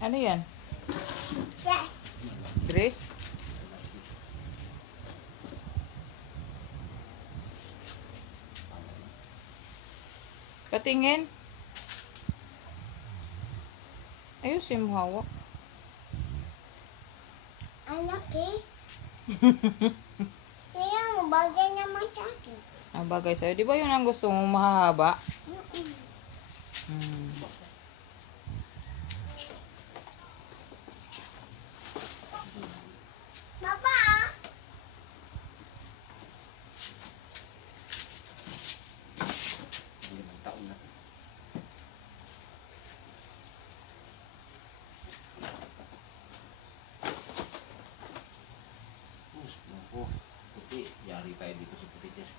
Ano yan? Dress. Dress? Katingin. Ayusin mo hawak. Anak eh. Tingnan mo, bagay naman sa akin. Ang bagay sa'yo. Di ba yun ang gusto mo mahahaba? Mm-mm. Hmm. Papa! Limang taon na. Naku, puti. Yari tayo dito sa puti test.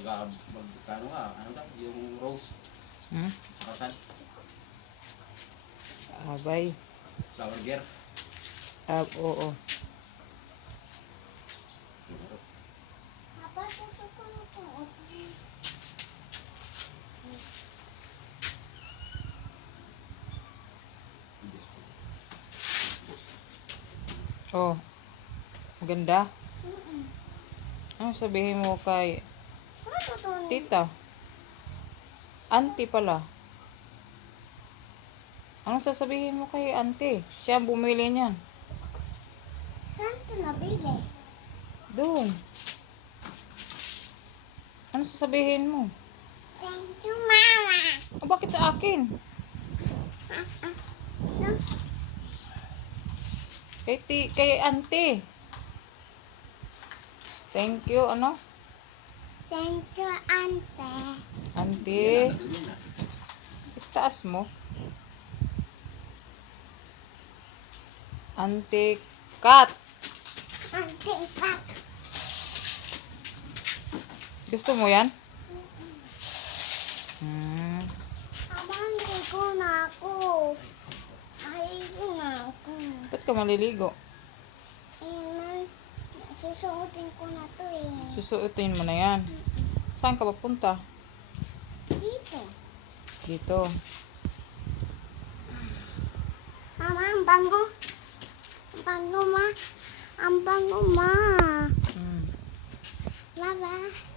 Magkano nga? Ano daw? Yung rose Hmm? sa kasal. Abay. Flower girl. Oo. Papa, susuko na po. Oh. Maganda. Mm-mm. Ano sabihin mo kay Ano to? tita? Auntie pala. Anong sasabihin mo kay auntie? Siya ang bumili niyan. Saan to nabili? Doon. Ano sasabihin mo? Thank you, Mama. O bakit sa akin? No? Kay auntie. Thank you, ano? Thank you, Ante. Auntie. Itaas mo. Auntie Kat. Ante, Pat. Gusto mo yan? Hmm. Abang, ligo na ako. Ligo na ako. Ba't ka maliligo? Eh, susuotin ko na to eh. Susuotin mo na yan. Saan ka papunta? Dito. Dito. Mama, ang bango. Ang bango, ma. Ang bango, ma. Hmm. Bye-bye.